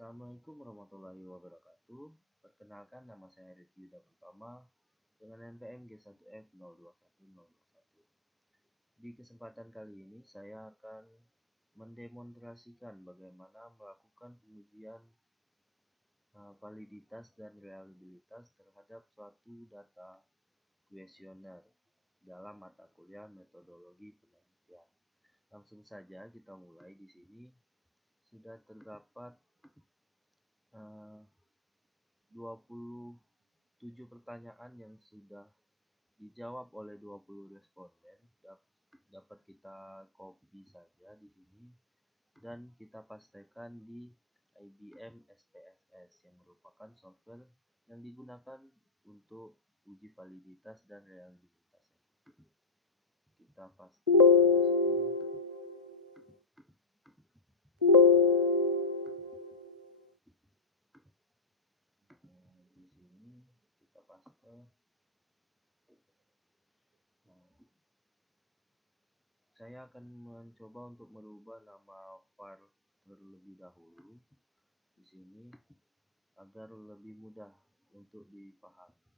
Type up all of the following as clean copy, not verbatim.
Assalamualaikum warahmatullahi wabarakatuh. Perkenalkan, nama saya Rizky Yuda Pertama dengan NPM G1F021021. Di kesempatan kali ini saya akan mendemonstrasikan bagaimana melakukan pengujian validitas dan reliabilitas terhadap suatu data kuesioner dalam mata kuliah metodologi penelitian. Langsung saja kita mulai. Di sini sudah terdapat 27 pertanyaan yang sudah dijawab oleh 20 responden. Dapat kita copy saja di sini dan kita pastekan di IBM SPSS yang merupakan software yang digunakan untuk uji validitas dan reliabilitas. Kita pastikan di sini. Di sini kita paste. Saya akan mencoba untuk merubah nama file terlebih dahulu di sini agar lebih mudah untuk dipahami.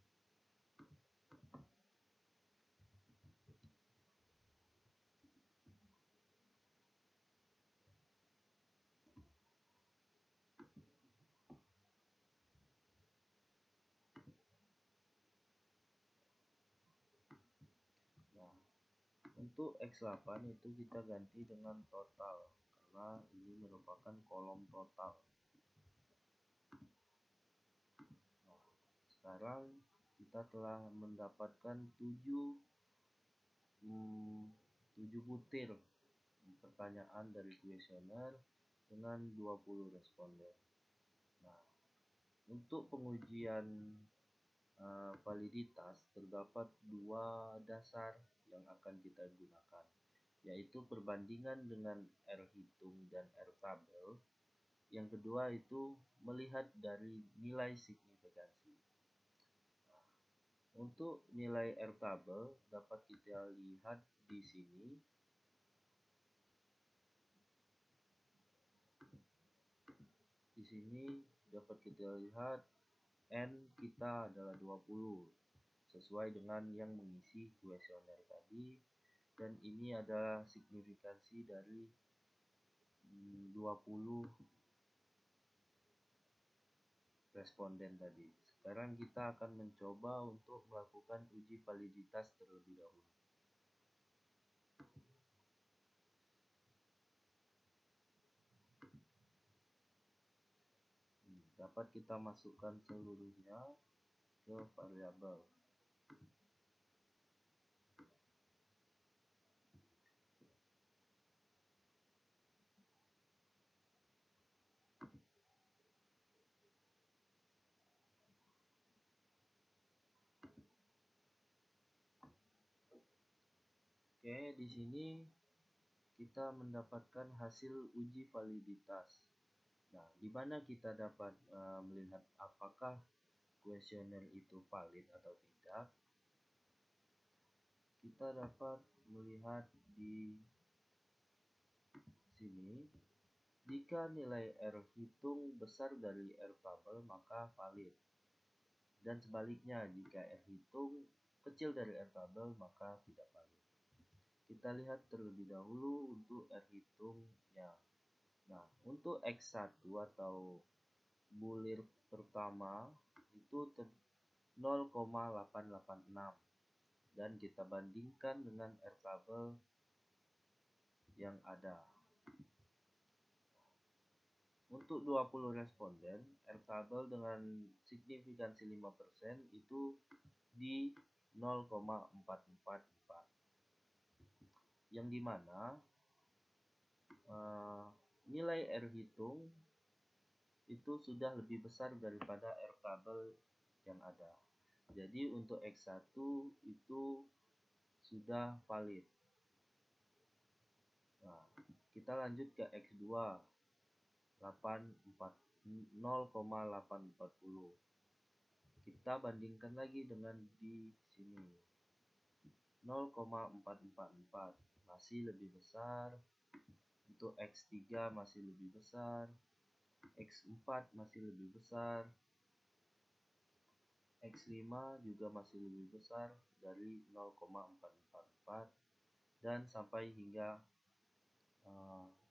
Nah, untuk X8 itu kita ganti dengan total karena ini merupakan kolom total. Nah, sekarang kita telah mendapatkan 7 butir pertanyaan dari kuesioner dengan 20 responden. Nah, untuk pengujian validitas terdapat 2 dasar yang akan kita gunakan, yaitu perbandingan dengan R hitung dan R tabel. Yang kedua itu melihat dari nilai signifikansi. Nah, untuk nilai R tabel dapat kita lihat di sini. Di sini dapat kita lihat N kita adalah 20 sesuai dengan yang mengisi kuesioner tadi, dan ini adalah signifikansi dari 20 responden tadi. Sekarang kita akan mencoba untuk melakukan uji validitas terlebih dahulu. Dapat kita masukkan seluruhnya ke variabel. Oke, di sini kita mendapatkan hasil uji validitas. Nah, di mana kita dapat melihat apakah kuesioner itu valid atau tidak? Kita dapat melihat di sini, jika nilai R hitung besar dari R tabel maka valid, dan sebaliknya jika R hitung kecil dari R tabel maka tidak valid. Kita lihat terlebih dahulu untuk R hitungnya. Nah, untuk X1 atau bulir pertama itu 0,886 dan kita bandingkan dengan R tabel yang ada. Untuk 20 responden, R tabel dengan signifikansi 5% itu di 0,444, yang dimana nilai R hitung itu sudah lebih besar daripada R tabel yang ada. Jadi untuk X1 itu sudah valid. Nah, kita lanjut ke X2 0,840. Kita bandingkan lagi dengan di sini 0,444 masih lebih besar. Untuk X3 masih lebih besar. X4 masih lebih besar, X5 juga masih lebih besar dari 0,444 dan sampai hingga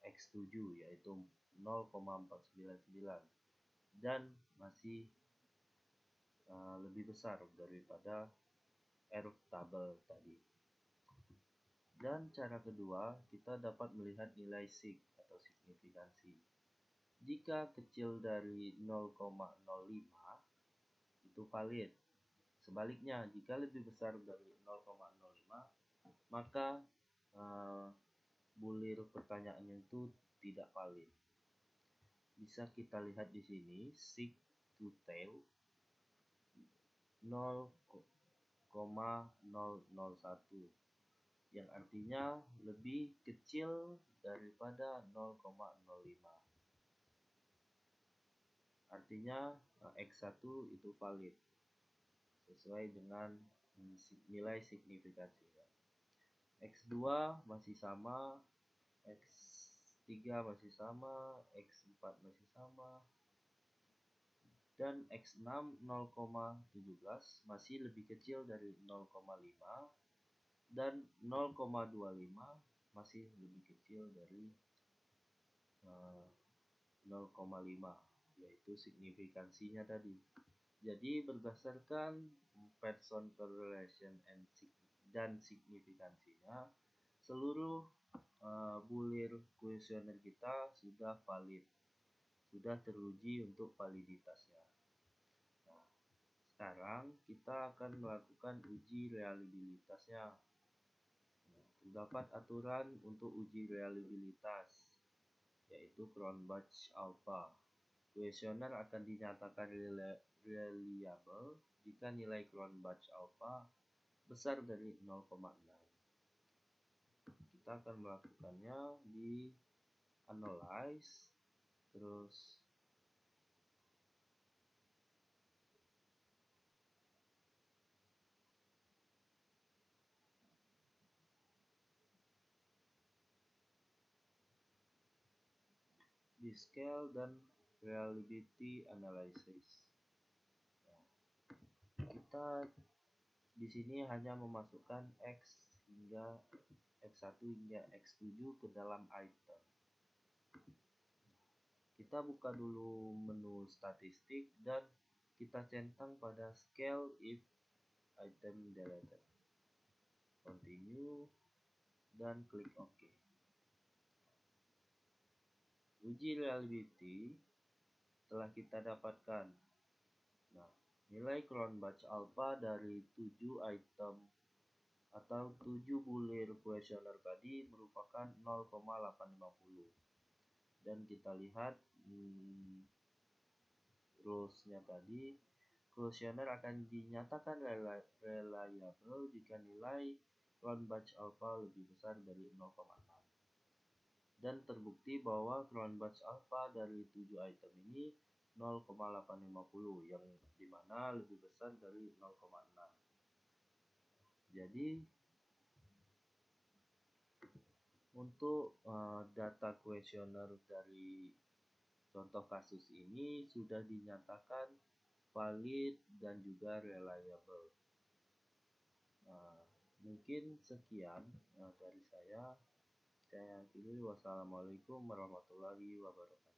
X7 yaitu 0,499 dan masih lebih besar daripada R-table tadi. Dan cara kedua, kita dapat melihat nilai sig atau signifikansi. Jika kecil dari 0,05 itu valid. Sebaliknya, jika lebih besar dari 0,05 maka bulir pertanyaannya itu tidak valid. Bisa kita lihat di sini sig to tail 0,001 yang artinya lebih kecil daripada 0,05. Artinya X1 itu valid sesuai dengan nilai signifikansi. X2 masih sama, X3 masih sama, X4 masih sama, dan X6 0,17 masih lebih kecil dari 0,5 dan 0,25 masih lebih kecil dari 0,5 yaitu signifikansinya tadi. Jadi berdasarkan Pearson correlation dan signifikansinya, seluruh bulir kuesioner kita sudah valid, sudah teruji untuk validitasnya. Nah, sekarang kita akan melakukan uji reliabilitasnya. Terdapat aturan untuk uji reliabilitas, yaitu Cronbach alpha. Kuesioner akan dinyatakan reliable jika nilai Cronbach alpha besar dari 0,6. Kita akan melakukannya di analyze, terus di scale dan reliability analysis. Nah, kita di sini hanya memasukkan X1 hingga X7 ke dalam item. Kita buka dulu menu statistik dan kita centang pada scale if item deleted. Continue dan klik OK. Uji reliability telah kita dapatkan. Nah, nilai Cronbach alpha dari 7 item atau 7 bulir kuesioner tadi merupakan 0,850. Dan kita lihat rules-nya tadi, kuesioner akan dinyatakan reliable jika nilai Cronbach alpha lebih besar dari 0,6. Dan terbukti bahwa Cronbach alpha dari 7 item ini 0,850 yang dimana lebih besar dari 0,6. Jadi untuk data kuesioner dari contoh kasus ini sudah dinyatakan valid dan juga reliable. Mungkin sekian dari saya. Saya akhiri. Wassalamualaikum warahmatullahi wabarakatuh.